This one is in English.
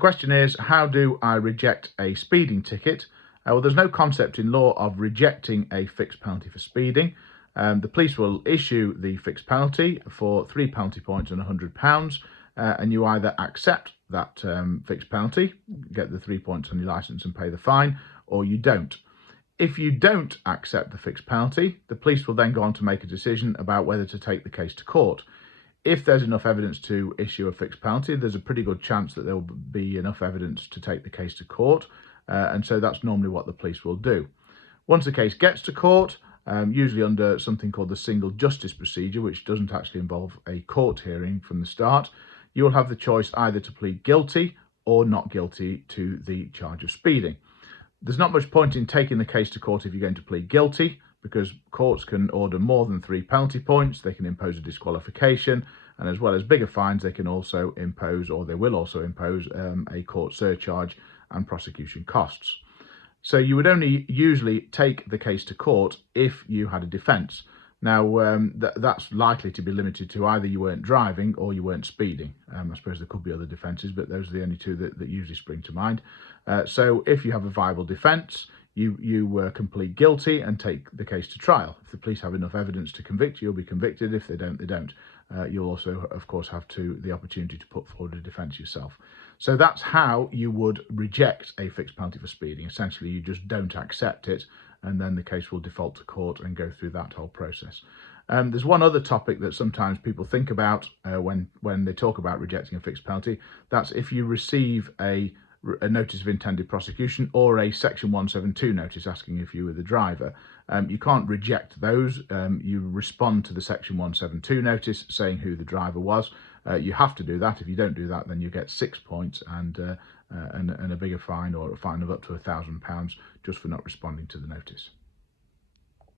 question is, how do I reject a speeding ticket? Well, there's no concept in law of rejecting a fixed penalty for speeding. The police will issue the fixed penalty for 3 penalty points and £100, and you either accept that fixed penalty, get the 3 points on your licence and pay the fine, or you don't. If you don't accept the fixed penalty, the police will then go on to make a decision about whether to take the case to court. If there's enough evidence to issue a fixed penalty, there's a pretty good chance that there will be enough evidence to take the case to court, and so that's normally what the police will do. Once the case gets to court, usually under something called the single justice procedure, which doesn't actually involve a court hearing from the start, you will have the choice either to plead guilty or not guilty to the charge of speeding. There's not much point in taking the case to court if you're going to plead guilty, because courts can order more than 3 penalty points, they can impose a disqualification, and as well as bigger fines, they can also impose, or they will also impose, a court surcharge and prosecution costs. So you would only usually take the case to court if you had a defence. Now, that's likely to be limited to either you weren't driving or you weren't speeding. I suppose there could be other defences, but those are the only two that usually spring to mind. So if you have a viable defence, you can plead guilty and take the case to trial. If the police have enough evidence to convict you, you'll be convicted. If they don't, they don't. You'll also, of course, have the opportunity to put forward a defence yourself. So that's how you would reject a fixed penalty for speeding. Essentially, you just don't accept it, and then the case will default to court and go through that whole process. There's one other topic that sometimes people think about when they talk about rejecting a fixed penalty. That's if you receive a notice of intended prosecution or a section 172 notice asking if you were the driver. You can't reject those. You respond to the section 172 notice saying who the driver was. You have to do that. If you don't do that, then you get 6 points and a bigger fine, or a fine of up to £1,000 just for not responding to the notice.